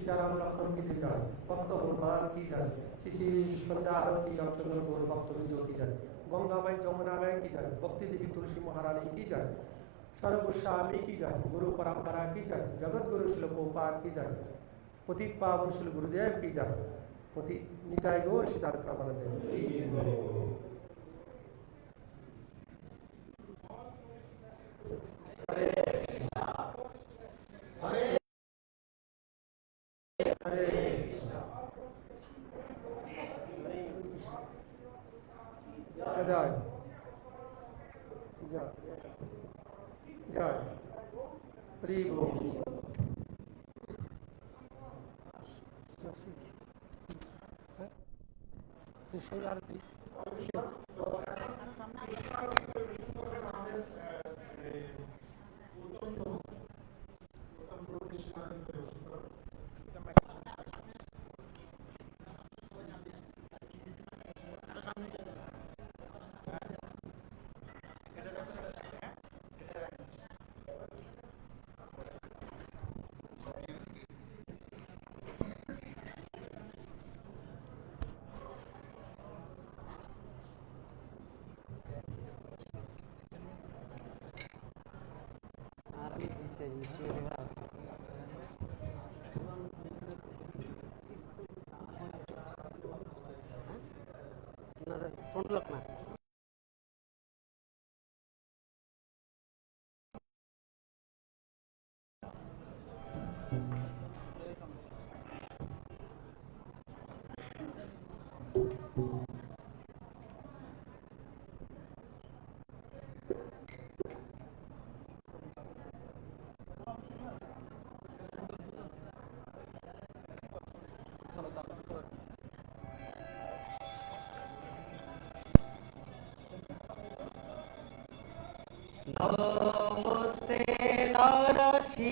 सीताराम लक्ष्मण की जय भक्त हनुमान की जय श्री संध्या आरती रामचंद्र गौर भक्तवृंद की जय गंगाबाई जमुनाबाई की जय भक्ति देवी तुलसी महारानी की जय सर्वगोस्वामी की जय गुरु परंपरा की जय जगत गुरु श्री गोपाल की जय पतित पावन श्री गुरुदेव की जय पति निताय गौर सिद्धार्थ प्रबलदेव front lock na नमस्ते नरसिंहाय नमस्ते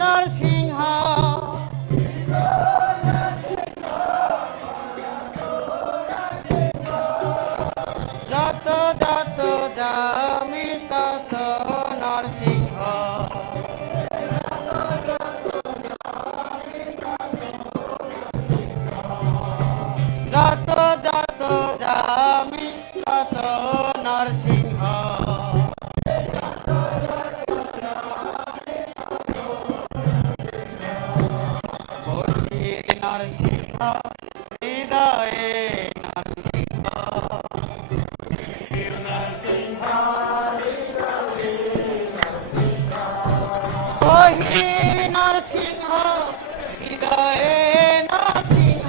नरसिंहाय রহি নরসিংহ হৃদয়ে নরসিংহ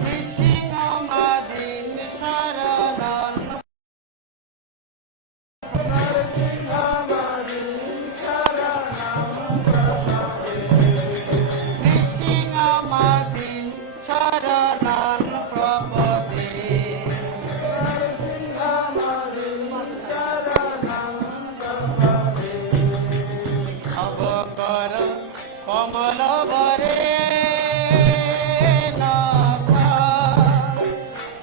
নৃসিংহ মাদিন শরণন নৃসিংহ মাদিন শরণন প্রপদে অবকর কমল বরে নখ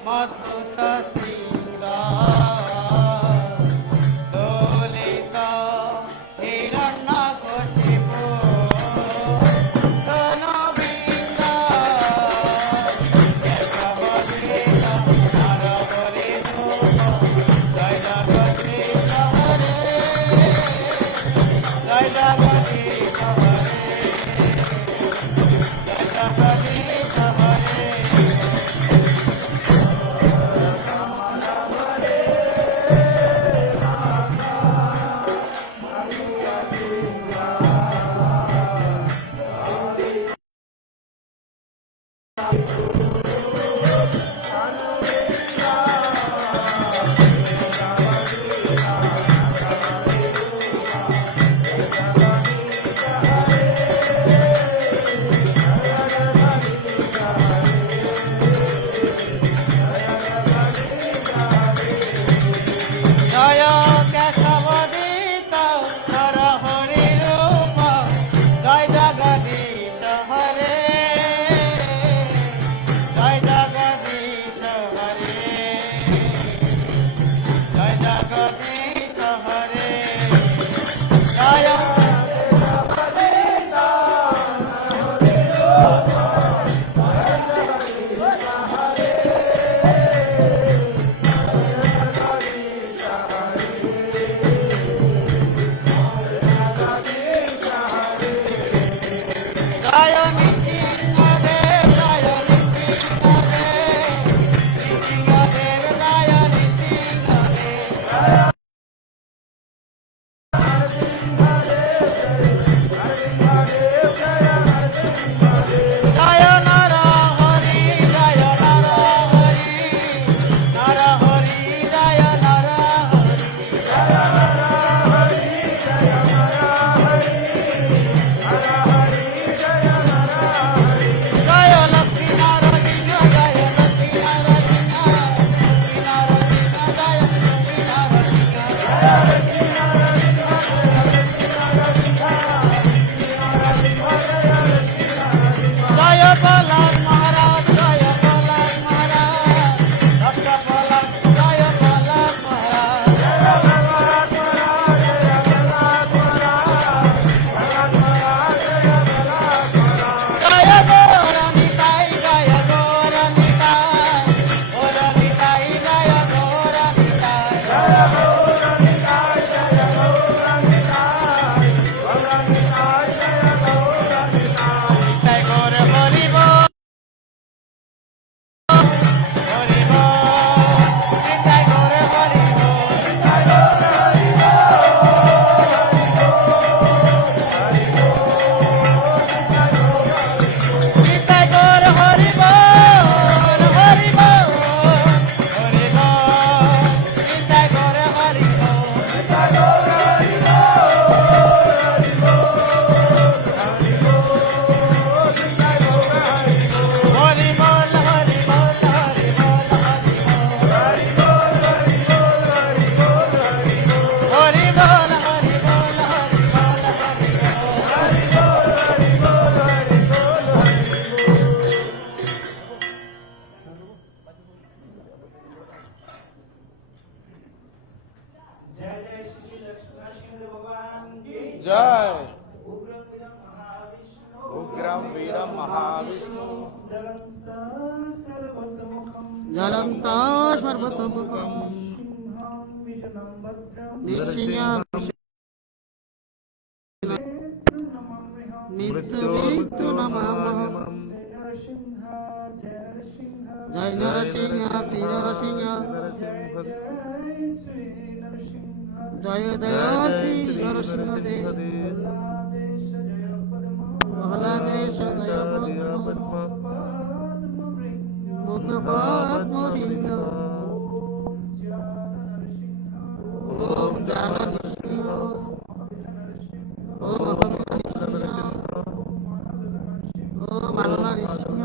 মধুত সিংহ দোলিত হিরণ্য কশিপু তনবৃন্দ কেশবদেব নরবরে ধূপ জয় জগদীশ হরে জয় জগদীশ হরে জয় জগদীশ হরে জয় কেশবদীত নরহরি রূপ জয় জগদীশ হরে জয় জগদীশ হরে জয় জগদীশ হরে জয় জয় নৃসিংহদেব জয় নৃসিংহদেব নৃসিংহদেব জয় নৃসিংহদেব জয় নরহরি জয় নরহরি নরহরি জয় নরহরি জয় লক্ষ্মী নরসিংহ জয় লক্ষ্মী নরসিংহ লক্ষ্মী নরসিংহ জয় লক্ষ্মী নরসিংহ জয় পলাশ মহারাজ জয় পলাশ মহারাজ ভক্ত পলাশ জয় পলাশ মহারাজ জয় গৌরমিতাই জয় গৌরমিতাই গৌরমিতাই জয় গৌরমিতাই নিতাই গৌর হরিব হরিব নিতাই গৌর হরিব নিতাই গৌর হরিব হরিব হরিব নিতাই গৌর হরিব হরি বল হরি বল হরি বল হরি বল হরি বল হরি বল হরি বল जय उग्रम वीरम महाविष्णु জ্বলন্ত সর্বতোমুখম নিঃসিংহ নিত্য মৃত্যু নমামহম জয় নরসিংহ শ্রী নরসিংহ জয় জয় শ্রী নরসিংহ দেব প্রহ্লাদেশ জয় পদ্ম মুখপদ্ম বৃন্দ ওম জান নরসিংহ ওম অহমিকা নরসিংহ ওম আলোলা নরসিংহ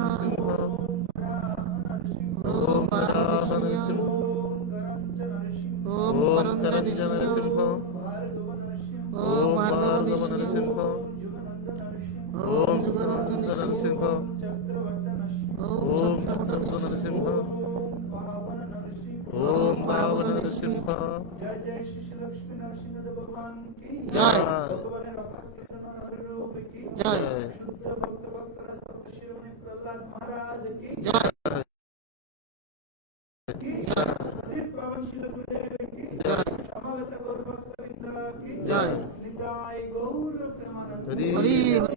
ওম বারাহ নরসিংহ ওম করঞ্জ নরসিংহ ওম ভার্গব নরসিংহ ওম যুগনন্দ নরসিংহ ওম ছত্রপট নরসিংহ ओम पावन नरसिंह জয় জয় জয় জয় हरि হরি হরি